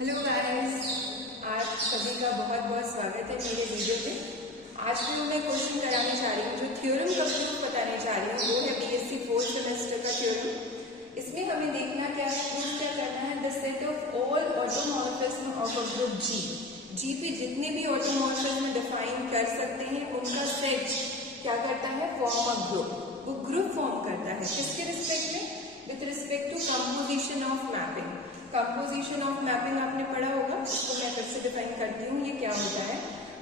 Hello guys, आज सभी का बहुत बहुत स्वागत है मेरे वीडियो में। आज भी मैं क्वेश्चन कराने जा रही हूँ, जो थ्योरम का प्रूफ बताने जा रही हूँ वो है बीएससी 4th सेमेस्टर का थ्योरम। इसमें हमें देखना क्या है, प्रूफ क्या करना है। The set of all automorphism of a group G पे जितने भी ऑटोमॉर्फिज्म डिफाइन कर सकते हैं उनका सेट क्या करता है, फॉर्म अ ग्रुप। वो ग्रुप फॉर्म करता है किसके रिस्पेक्ट में, with respect to composition of mapping. Composition of mapping आपने पढ़ा होगा, इसको मैं फिर से डिफाइन करती हूँ। ये क्या होता है,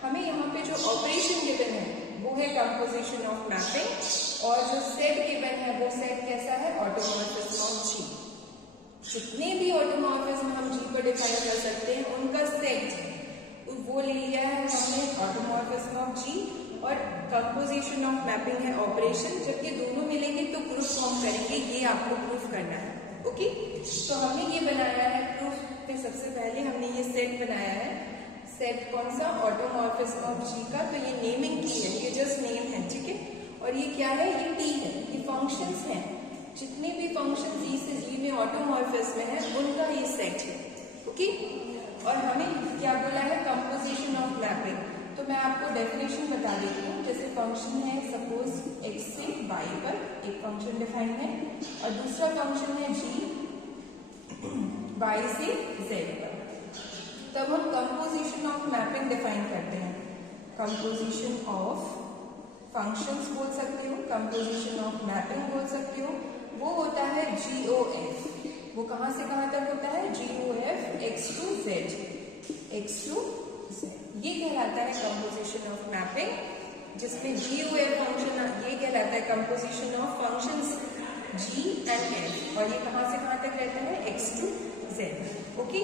हमें यहाँ पे जो ऑपरेशन गिवन है वो है कंपोजिशन ऑफ मैपिंग, और जो सेट गिवन है वो सेट कैसा है, ऑटोमॉर्फिज्म ऑफ जी। जितने भी ऑटोमॉर्फिज्म हम जी को डिफाइन कर सकते हैं उनका सेट वो ले लिया है हमने, ऑटोमॉर्फिज्म ऑफ जी, और कंपोजिशन ऑफ मैपिंग है ऑपरेशन। जब ये दोनों मिलेंगे तो ग्रुप फॉर्म करेंगे, ये आपको प्रूफ करना है। ओके, तो हमने ये बनाया है प्रूफ में। सबसे पहले हमने ये सेट बनाया है। सेट कौन सा, ऑटोमॉर्फिज्म ऑफ जी का। तो ये नेमिंग की है, ये जस्ट नेम है, ठीक है। और ये क्या है, ये टी है, ये फंक्शंस हैं। जितने भी फंक्शन जी से जी में ऑटोमॉर्फिज्म है उनका ये सेट है। ओके, और हमें क्या बोला है, कंपोजिशन ऑफ मैपिंग। तो मैं आपको डेफिनेशन बता देती हूँ। जैसे फंक्शन है सपोज एक्स से वाई पर एक फंक्शन डिफाइन है, और दूसरा फंक्शन है जी वाई से जेड पर। तब हम कंपोजिशन ऑफ मैपिंग डिफाइन करते हैं। कंपोजिशन ऑफ फंक्शंस बोल सकते हो, कंपोजिशन ऑफ मैपिंग बोल सकते हो। वो होता है GOF। वो कहां से कहां तक होता है, GOF x to z। ये कहलाता है कंपोजिशन ऑफ मैपिंग, जिसमें GOF फंक्शन ये कहलाता है composition of functions G and F, और ये कहां से कहां तक रहता है, x to z। ओके,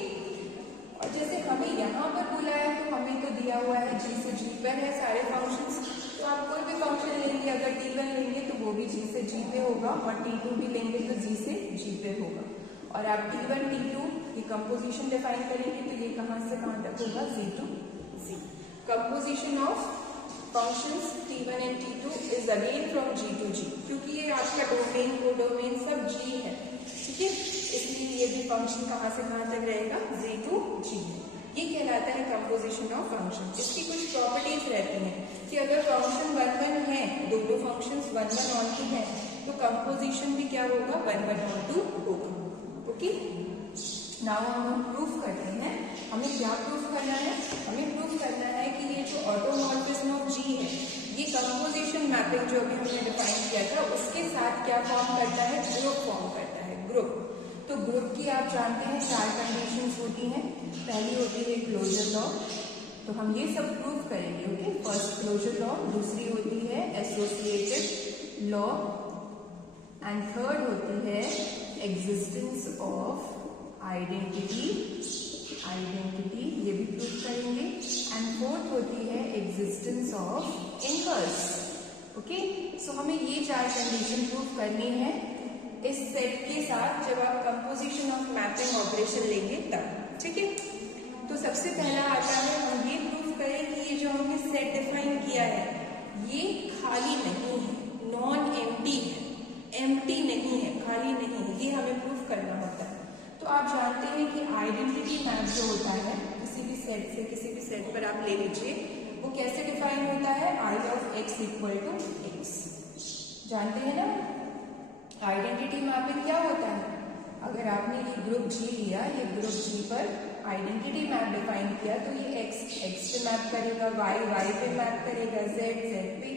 और जैसे हमें यहाँ पर बोला है तो हमें तो दिया हुआ है G से G पर है सारे फंक्शंस। तो आप कोई भी फंक्शन लेंगे, अगर T1 लेंगे तो वो भी G से G पे होगा, और T2 भी लेंगे तो G से G पे होगा। और आप T1 T2 ये कंपोजिशन डिफाइन करेंगे तो ये कहां से कहां तक होगा, Z to Z। Composition of functions T1 and T2 is again from G to G, क्योंकि ये आपका डोमेन को डोमेन सब G है, ठीक है। इसलिए ये भी फंक्शन कहां से कहां तक रहेगा, Z to G। ये कहलाता है कंपोजिशन ऑफ फंक्शन। इसकी कुछ प्रॉपर्टीज रहती हैं कि अगर फंक्शन 1 1 है, दो फंक्शंस 1 1 ऑन टू है, तो कंपोजिशन भी क्या होगा, 1 1 ऑन टू होगा। ओके, नाउ हम प्रूफ करते हैं। हमें क्या प्रूफ करना है, हमें प्रूफ करना है कि ये जो ऑटोमॉर्फिज्म ऑफ जी है, ये कंपोजिशन मैपिंग जो अभी हमने डिफाइन किया था उसके साथ क्या फॉर्म करता है, ग्रुप फॉर्म करता है, ग्रुप। तो ग्रुप की आप जानते हैं 4 कंडीशंस होती हैं। पहली होती है क्लोजर लॉ, तो हम ये सब प्रूफ करेंगे। ओके, फर्स्ट क्लोजर लॉ, दूसरी होती है एसोसिएटेड लॉ, एंड थर्ड होती है एग्जिस्टेंस ऑफ आइडेंटिटी, ये भी प्रूफ करेंगे। एंड फोर्थ होती है एग्जिस्टेंस ऑफ इनवर्स। ओके, सो हमें ये 4 कंडीशन प्रूफ करनी है इस सेट के साथ, जब आप कंपोजिशन ऑफ मैपिंग ऑपरेशन लेंगे तब, ठीक है। तो सबसे पहला आता है, हम ये प्रूफ करें कि ये जो हमने सेट डिफाइन किया है ये खाली नहीं है, नॉन एम्प्टी है, एम्प्टी नहीं है, खाली नहीं है, ये हमें प्रूफ करना होता है। तो आप जानते हैं कि आइडेंटिटी मैप जो होता है किसी भी सेट से, किसी भी सेट पर आप ले लीजिए, वो कैसे डिफाइन होता है, I of x equal to x। जानते हैं ना, आइडेंटिटी मैपिंग क्या होता है। अगर आपने ये ग्रुप G लिया, ये ग्रुप G पर आइडेंटिटी मैप डिफाइन किया, तो ये x पे मैप करेगा, y पे मैप करेगा, z पे,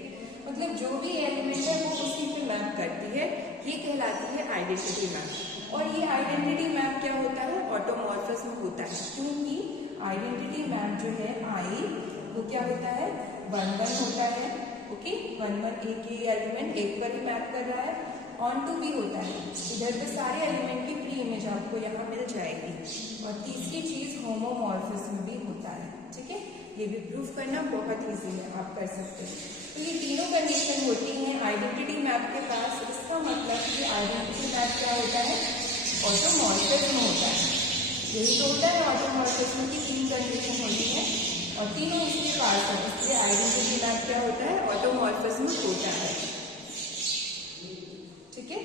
मतलब जो भी एलिमेंट है वो उसी पे मैप करती है। ये कहलाती है आइडेंटिटी मैप। और ये आइडेंटिटी मैप क्या होता है, ऑटोमॉर्फिज्म होता है, क्योंकि आइडेंटिटी मैप जो है I वो क्या होता है, 1 1 होता है। ओके, 1 1 एक ही एलिमेंट एक पर ही मैप कर रहा है, ऑन टू भी होता है, इधर पे सारे एलिमेंट की प्री इमेज आपको यहाँ मिल जाएगी। और तीसरी चीज होमोमॉर्फिज्म भी होता है, ठीक है। ये भी प्रूफ करना बहुत ईजी है, आप कर सकते हैं। तो ये तीनों कंडीशन होती हैं आइडेंटिटी मैप के पास। इसका मतलब कि आइडेंटिटी मैप क्या होता है, ऑटोमॉर्फिज्म होता है। यही तो होता है, ऑटोमॉर्फिज्म की 3 कंडीशन होती है और तीनों इसके पास है, इसलिए आइडेंटिटी मैप क्या होता है, ऑटोमॉर्फिज्म होता है, ठीक है।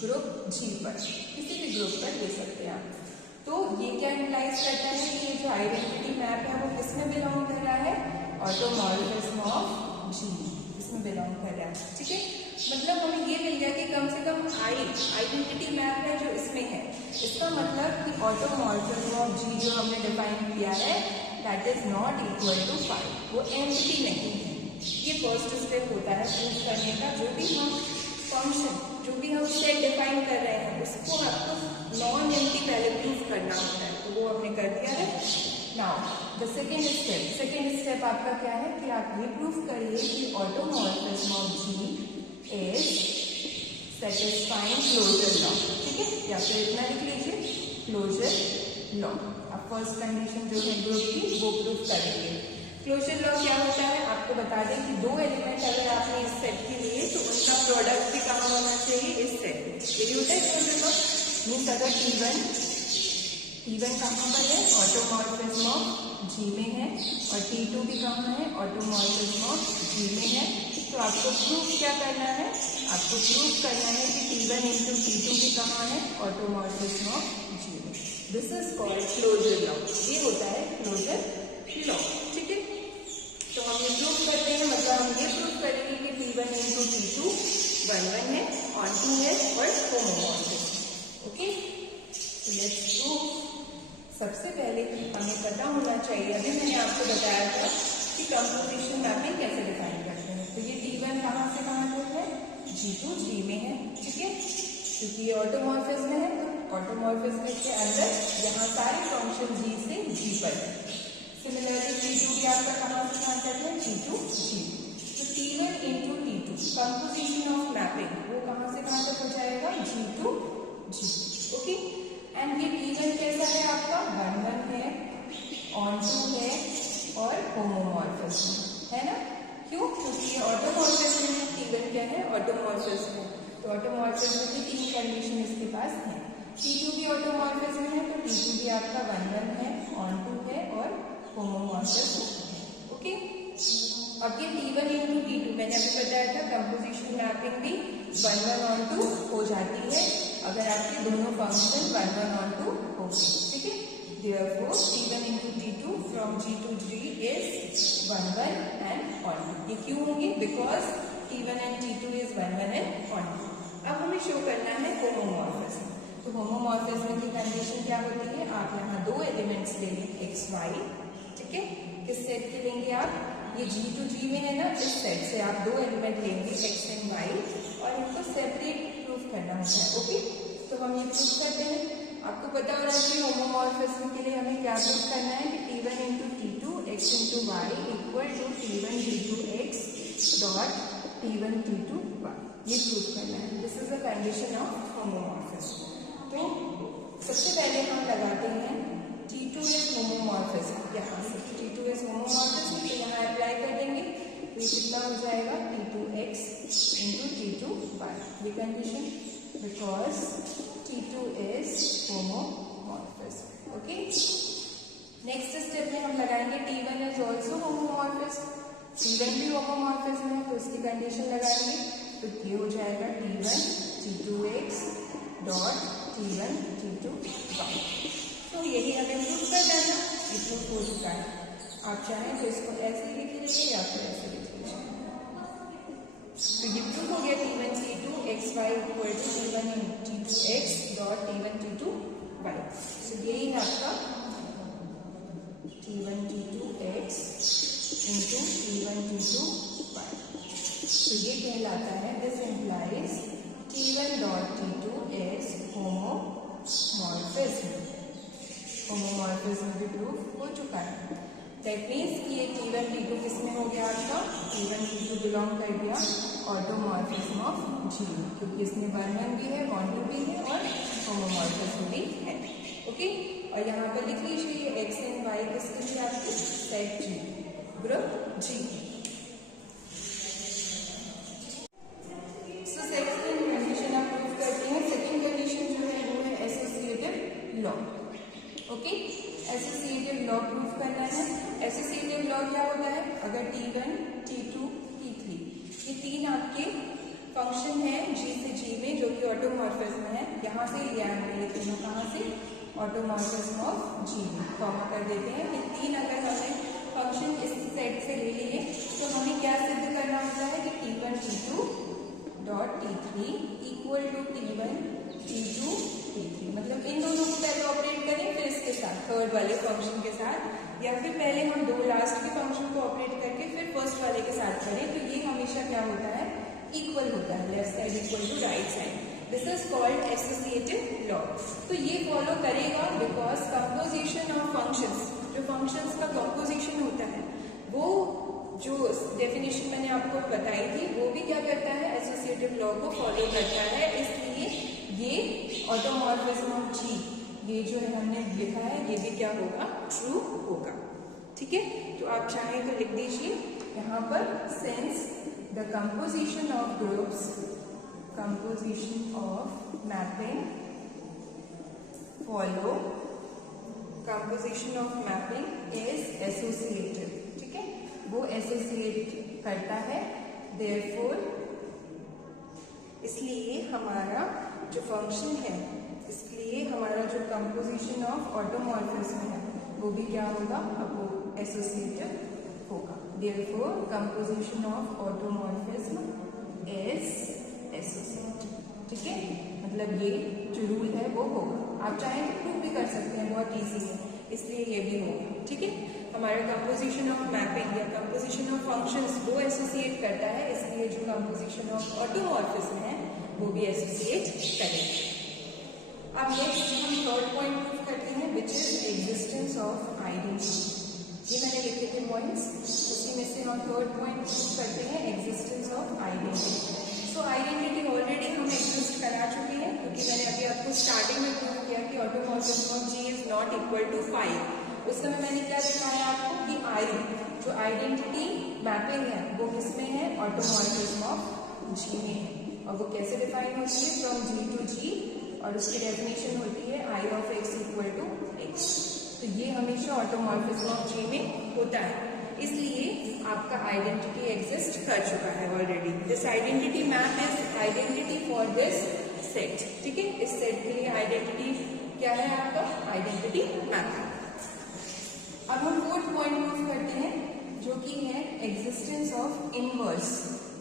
ग्रुप G पर, किसी भी ग्रुप पर ले सकते हैं आप। तो ये क्या इम्प्लाइज करता है कि ये जो आइडेंटिटी मैप है वो किसमें बिलोंग कर रहा है, ऑटोमॉर्फिज्म ऑफ जी, इसमें बिलोंग कर रहा है। ठीक है, मतलब हमें ये मिल गया कि कम से कम आइडेंटिटी मैप है जो इसमें है, इसका मतलब कि ऑटोमॉर्फिज्म ऑफ जी जो हमने डिफाइन किया है that is not equal to 5, वो एम्प्टी नहीं है। ये फर्स्ट स्टेप होता है प्रूव करने का। जो भी हम फंक्शन, जो भी हम सेट डिफाइन कर रहे हैं उसको आपको नॉन एम्प्टी पहले प्रूव करना होता है, तो वो हमने कर दिया है। नाउ द सेकेंड स्टेप आपका क्या है कि आप ये प्रूव करिए कि automorphism of G is satisfying closure law. ठीक है, या फिर इतना लिख लीजिए क्लोजर लॉ। अब फर्स्ट कंडीशन जो है ग्रुप की वो प्रूव करेंगे। क्लोजर लॉ क्या होता है आपको बता दें कि दो एलिमेंट अगर आपने इस सेट के लिए तो उनका प्रोडक्ट भी कहाँ होना चाहिए, इस सेट में। यही होता है क्लोजर लॉ। मीन्स अगर T1 कहाँ पर है, ऑटोमॉर्फिज्म ऑफ जी में है, और T2 भी कहाँ है, ऑटोमॉर्फिज्म ऑफ जी में है, तो आपको प्रूफ क्या करना है, आपको प्रूफ करना है कि T1 इंटू T2 भी कहाँ है, ऑटोमॉर्फिज्म ऑफ जी में। This is called closure law. ये होता है क्लोजर लॉ। ठीक है, तो हम ये प्रूफ करते हैं, मतलब हम ये प्रूफ करेंगे कि T1 इंटू T2 1 है, ऑन2 है और होमोमॉर्फिज्म। ओके, तो लेट्स प्रूफ। सबसे पहले हमें पता होना चाहिए, अभी मैंने आपको बताया था कि कंपोजिशन मैपिंग कैसे डिफाइन करते हैं। तो ये T1 कहाँ से कहाँ तक है, G to G में है। ठीक है, क्योंकि ये ऑटोमॉर्फिज्म है तो ऑटोमॉर्फिज्म के अंदर यहाँ सारे फंक्शन G से G पर है। सिमिलरली T2 भी आपका कहाँ से कहाँ तक है, G to G। तो T1 into T2 composition of mapping वो कहाँ से कहाँ तक हो जाएगा, G to G। Okay, and ये T1 कैसा है आपका, 1 है, ऑन2 है और होमोमॉर्फिज्म है ना। क्यों, क्योंकि ये ऑटोमॉर्फिज्म है। T1 क्या है, ऑटोमॉर्फिज्म है, तो ऑटोमॉर्फिज्म की 3 कंडीशन इसके पास है। T2 भी ऑटोमॉर्फिज्म है, तो T2 भी आपका 1 है, ऑन2 है और होमोमॉर्फिज्म है। ओके, अब ये T1 इंटू T2 मैंने अभी बताया था कंपोजिशन मैपिंग भी 1 ऑन2 हो जाती है अगर आपके दोनों फंक्शन 1 ऑन2 हो गए। ठीक है, therefore T1 into T2 from G to G is 1 and ऑन2। ये क्यों होंगे, because T1 and T2 is 1 and ऑन2। अब हमें शो करना है होमोमॉर्फिज्म। तो होमोमॉर्फिज्म की कंडीशन क्या होती है, आप यहाँ दो एलिमेंट्स ले लें x y। ठीक है, किस सेट के लेंगे आप, ये G to G में है ना, इस सेट से आप दो एलिमेंट लेंगे x एंड y और इनको सेपरेट प्रूफ करना होता है। ओके, तो हम ये प्रूफ करते हैं। आपको पता होना चाहिए होमोमॉर्फिज्म के लिए हमें क्या प्रूफ करना है कि T1 into T2 x into y equal to T1 T2 x dot T1 T2 y, ये प्रूफ करना है। This is the condition of homomorphism. तो सबसे पहले हम लगाते हैं T2 इज होमोमॉर्फिज्म, यहाँ से T2 इज होमोमॉर्फिज्म, तो यहाँ अप्लाई कर देंगे तो ये कितना हो जाएगा, T2x इंटू T2y। ये condition because T2 is homomorphism. Okay, next step में हम लगाएंगे T1 is also homomorphism. T1 भी होमोमॉर्फिज्म है तो इसकी कंडीशन लगाएंगे, तो ये हो जाएगा T1 T2x dot T1 T2y। तो यही हमें प्रूफ कर देना, ये प्रूफ हो चुका है। आप चाहें तो इसको ऐसे ही लिख लीजिए या फिर ऐसे लिख लीजिए। तो ये प्रूफ हो गया T1 T2 xy equal to T1 T2 x dot T1 T2 y। तो यही है आपका T1 T2 x into T1 T2 y। तो ये कहलाता है, this implies T1 dot T2 is homomorphism. Homomorphism भी प्रूफ हो चुका है। दैट मीन्स कि ये T1 T2 किसमें हो गया आपका, T1 T2 बिलोंग कर गया ऑटोमॉर्फिज्म ऑफ G, क्योंकि इसमें 1 भी है, 1 भी है और होमोमॉर्फिज्म भी है। ओके, और यहाँ पर लिख लीजिए ये x एंड y किसके लिए आपके, set G, group G। So second condition आप प्रूफ करते हैं। सेकंड कंडीशन जो है वो है associative law. Okay, associative law proof करना है। एसोसिएटिव लॉ क्या होता है, अगर T1 T2 T3 ये तीन आपके फंक्शन है G से G में जो कि ऑटोमॉर्फिज्म है, यहाँ से लिया है हमने ये तीनों, कहाँ से, ऑटोमॉर्फिज्म ऑफ जी में, कॉमा कर देते हैं। ये 3 अगर हमने फंक्शन इस सेट से ले लिए तो हमें क्या सिद्ध करना होता है कि T1 T2 dot T3 equal to T1 T2 T3, मतलब इन दोनों को पहले ऑपरेट करें फिर इसके साथ थर्ड वाले फंक्शन के साथ, या फिर पहले हम दो लास्ट के फंक्शन को ऑपरेट करके फिर फर्स्ट वाले के साथ करें, तो ये हमेशा क्या होता है, इक्वल होता है, left side equal to right side. This is called associative law. तो ये फॉलो करेगा बिकॉज कंपोजिशन ऑफ फंक्शंस, जो फंक्शंस का कंपोजिशन होता है वो जो डेफिनेशन मैंने आपको बताई थी वो भी क्या करता है, एसोसिएटिव लॉ को फॉलो करता है। इसलिए ये ऑटोमॉर्फिज्म ऑफ जी, ये जो है हमने लिखा है ये भी क्या होगा, ट्रू होगा। ठीक है, तो आप चाहें तो लिख दीजिए यहाँ पर, since the composition of groups, composition of mapping follow, composition of mapping is associative. ठीक है, वो एसोसिएट करता है, देयरफॉर इसलिए हमारा जो फंक्शन है, इसलिए हमारा जो कंपोजिशन ऑफ ऑटोमॉर्फिज्म है वो भी क्या होगा, अब वो एसोसिएटिव होगा। Therefore composition of automorphism is associative. ठीक है, मतलब ये जो रूल है वो होगा। आप चाहें तो प्रूव भी कर सकते हैं, बहुत इजी है, इसलिए ये भी होगा। ठीक है, हमारा कंपोजिशन ऑफ मैपिंग या कंपोजिशन ऑफ फंक्शंस वो एसोसिएट करता है, इसलिए जो कंपोजिशन ऑफ ऑटोमॉर्फिज्म है वो भी एसोसिएट करेगा। अब नेक्स्ट हम थर्ड पॉइंट प्रूव करते हैं, which is existence of identity. ये मैंने लिखे थे पॉइंट्स, उसी में से हम थर्ड पॉइंट प्रूव करते हैं, existence of identity. So identity already हम एग्जिस्ट करा चुके हैं, क्योंकि मैंने अभी आपको स्टार्टिंग में प्रूव किया कि automorphism of G is not equal to 5। उस समय मैंने क्या दिखाया आपको कि आई जो आइडेंटिटी मैपिंग है वो किसमें है, ऑटोमॉर्फिज्म ऑफ जी में है। और वो कैसे डिफाइन होती है, फ्रॉम जी टू जी, और उसकी डेफिनेशन होती है I of x equal to x. तो ये हमेशा ऑटोमॉर्फिज्म ऑफ जी में होता है, इसलिए आपका आइडेंटिटी एग्जिस्ट कर चुका है already. This identity map is identity for this set. ठीक है, इस सेट के लिए आइडेंटिटी क्या है आपका, आइडेंटिटी मैप। अब हम फोर्थ पॉइंट प्रूव करते हैं, जो कि है एग्जिस्टेंस ऑफ इनवर्स।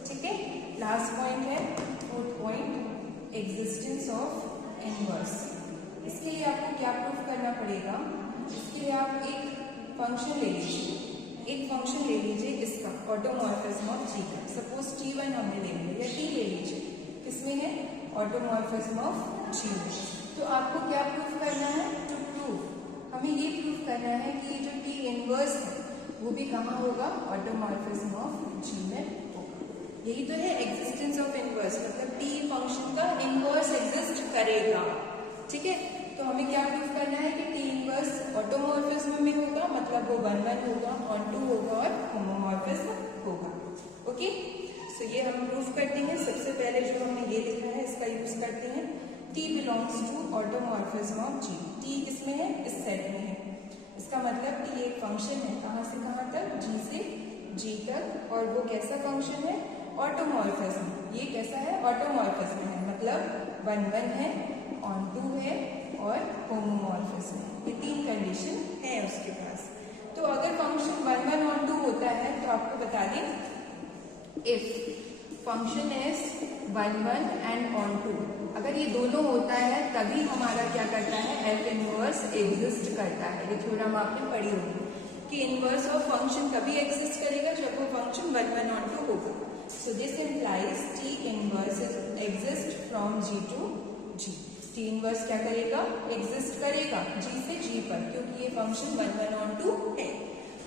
ठीक है, लास्ट पॉइंट है fourth point, existence of inverse. इसके लिए आपको क्या प्रूव करना पड़ेगा, इसके लिए आप एक फंक्शन ले लीजिए, एक फंक्शन ले लीजिए इसका, ऑटोमॉर्फिज्म ऑफ जी का। सपोज T1 हमने ले लिया, या T ले लीजिए, किसमें है, ऑटोमॉर्फिज्म ऑफ जी में। तो आपको क्या प्रूव करना है, टू प्रूव, हमें ये प्रूव करना है कि जो T इनवर्स है वो भी कहाँ होगा, ऑटोमॉर्फिज्म ऑफ जी में होगा। यही तो है एग्जिस्टेंस ऑफ इनवर्स, मतलब T फंक्शन का इनवर्स एग्जिस्ट करेगा। ठीक है, तो हमें क्या प्रूव करना है कि T इनवर्स ऑटोमॉर्फिज्म में होगा, मतलब वो 1-1 होगा, ऑन-टू होगा और होमोमॉर्फिज्म होगा। ओके, सो ये हम प्रूव करते हैं। सबसे पहले जो हमने ये लिखा है इसका यूज करते हैं, T belongs to automorphism of G. T किसमें है, इस सेट में है। इसका मतलब कि ये एक फंक्शन है, कहाँ से कहाँ तक, G से G तक, और वो कैसा फंक्शन है, ऑटोमॉर्फिज्म। ये कैसा है, ऑटोमॉर्फिज्म है, मतलब 1-1 है, ऑन-टू है और होमोमॉर्फिज्म। ये 3 कंडीशन है उसके पास। तो अगर फंक्शन 1-1 ऑन-टू होता है तो आपको बता दें, if function is 1-1 and on-to, अगर ये दोनों होता है तभी हमारा क्या करता है, एफ इनवर्स एग्जिस्ट करता है। ये थ्योरम आपने पढ़ी होगी कि इनवर्स ऑफ फंक्शन तभी एग्जिस्ट करेगा जब वो फंक्शन 1-1 ऑन-टू होगा। So this implies T inverse exist from G to G। T inverse क्या करेगा, एग्जिस्ट करेगा G से G पर, क्योंकि ये फंक्शन 1-1 ऑन-टू है,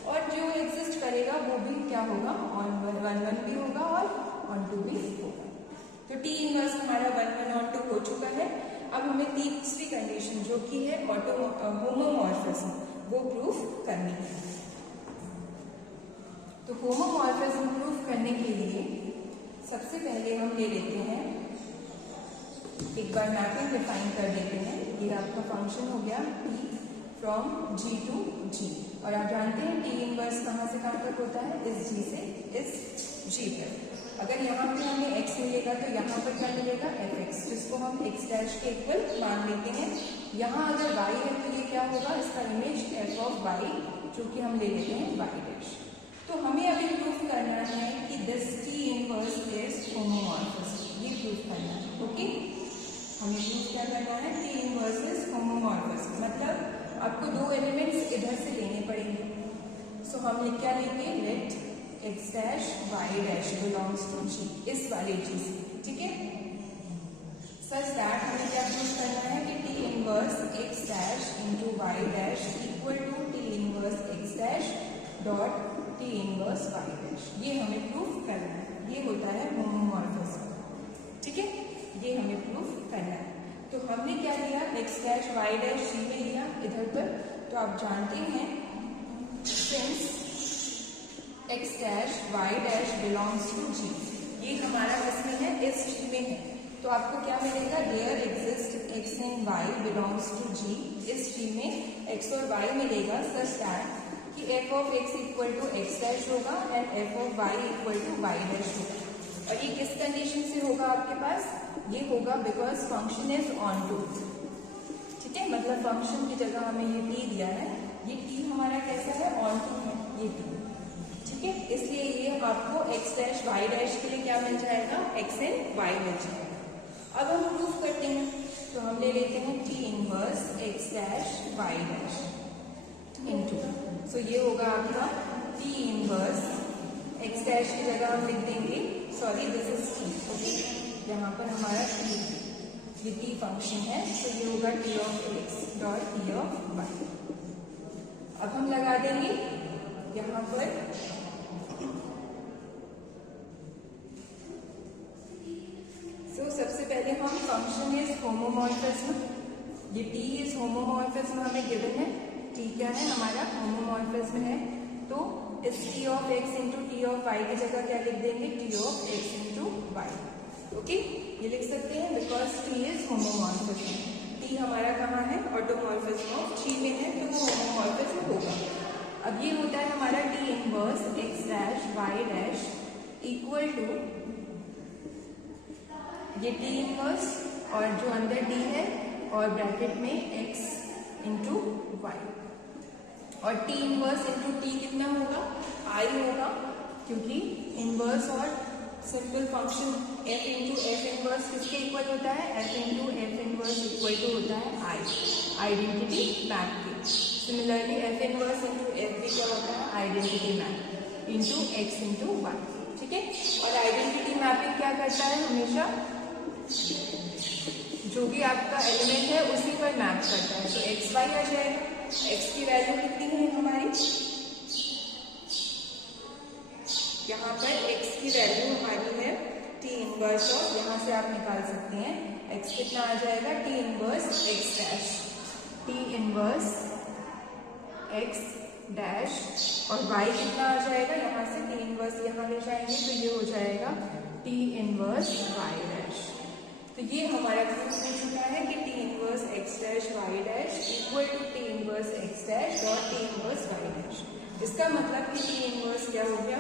और जो एग्जिस्ट करेगा वो भी क्या होगा, 1-1 भी होगा और ऑन-टू भी होगा। तो T इनवर्स हमारा 1-1 ऑन-टू हो चुका है। अब हमें तीसरी कंडीशन जो कि है होमोमॉर्फिज्म, वो प्रूफ करनी है। तो होमोमॉर्फिज्म प्रूफ करने के लिए सबसे पहले हम ले लेते हैं, एक बार मैपिंग डिफाइन कर देते हैं। ये आपका फंक्शन हो गया T from G to G, और आप जानते हैं T इनवर्स कहाँ से कहाँ तक होता है, इस G से इस G पर। अगर यहाँ पे हमें x मिलेगा तो यहाँ पर क्या मिलेगा fx, जिसको हम x डैश के इक्वल मान लेते हैं। यहाँ अगर y है तो ये क्या होगा, इसका इमेज f ऑफ y, जो कि हम ले लेते हैं y डैश। तो हमें अभी प्रूफ करना है कि this T inverse is homomorphism, ये प्रूफ करना है। ओके, हमें प्रूफ क्या करना है, T इनवर्स इज होमोमॉर्फिज्म, मतलब आपको दो एलिमेंट्स इधर से लेने पड़ेंगे। सो हम क्या लेंगे, let x dash y dash belongs to G, इस वाली चीज, ठीक है। सच दैट हमें क्या प्रूफ करना है कि T inverse x dash into y dash equal to T inverse x dash dot T inverse y dash, ये हमें प्रूफ करना है। ये होता है होमोमॉर्फिज्म, ठीक है, ये हमें प्रूफ करना है। तो हमने क्या लिया, x dash y dash G में लिया इधर पर। तो आप जानते हैं since x dash y dash belongs to G, ये हमारा किसमें है, इस G में है। तो आपको क्या मिलेगा, there exist x and y belongs to G, इस G में x और y मिलेगा सच दैट कि f of x equal to x dash होगा and f of y equal to y dash होगा। और ये किस कंडीशन से होगा आपके पास, ये होगा because function is onto, ठीक है, मतलब फंक्शन की जगह हमें ये t दिया है, ये t हमारा कैसा है, ऑन टू है, ये t, ठीक है। इसलिए ये आपको x डैश y डैश के लिए क्या मिल जाएगा, x एंड y मिल जाएगा। अब हम प्रूफ करते हैं, तो हम ले लेते हैं T inverse x dash y dash into, so ये होगा आपका T इनवर्स x डैश की जगह हम लिख देंगे, sorry this is T, okay, यहाँ पर हमारा T, ये T फंक्शन है, तो ये होगा T of x dot T of y। अब हम लगा देंगे यहाँ पर सबसे पहले हम फंक्शन इज होमोमॉर्फिज्म, ये T इज होमोमॉर्फिज्म हमें गिवन है, T क्या है हमारा, होमोमॉर्फिज्म है। तो इस T of x into T of y की जगह क्या लिख देंगे, T of x into y, okay, ये लिख सकते हैं because T is homomorphism. T हमारा कहाँ है, ऑटोमॉर्फिज्म ऑफ G में है, तो वो होमोमॉर्फिज्म होगा। अब ये होता है हमारा T inverse x dash y dash equal to ये T इनवर्स और जो अंदर D है और ब्रैकेट में x इंटू y, और T इनवर्स इंटू T कितना होगा, I होगा, क्योंकि इनवर्स और simple function f into f inverse किसके इक्वल होता है, f into f inverse equal to होता है I, आइडेंटिटी मैप के। Similarly f inverse into f भी क्या होता है, identity map into x into y, ठीक है। और आइडेंटिटी मैपिंग क्या करता है, हमेशा जो भी आपका एलिमेंट है उसी पर मैप करता है। तो एक्स वाई आ जाएगा, x की वैल्यू कितनी है हमारी, यहाँ पर x की वैल्यू हमारी है T इनवर्स ऑफ, यहाँ से आप निकाल सकते हैं x कितना आ जाएगा, T inverse x dash, T inverse x dash, और y कितना आ जाएगा, यहाँ से T इनवर्स यहाँ ले जाएंगे तो ये हो जाएगा T इनवर्स y डैश। तो ये हमारा प्रूफ हो चुका है कि T inverse x dash y dash equal to T inverse x dash dot T inverse y dash. इसका मतलब कि T इनवर्स क्या हो गया,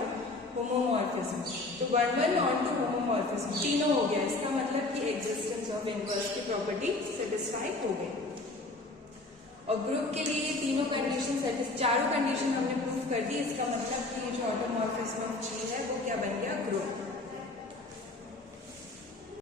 होमोमॉर्फिज्म। तो 1 ऑन टू होमोमॉर्फिज्म तीनों हो गया, इसका मतलब कि एग्जिस्टेंस ऑफ इनवर्स की प्रॉपर्टी सेटिस्फाई हो गई। और ग्रुप के लिए ये तीनों कंडीशन, चारों कंडीशन हमने प्रूफ कर दी, इसका मतलब कि ये जो ऑटोमॉर्फिज्म ऑफ G है वो क्या बन गया, ग्रुप।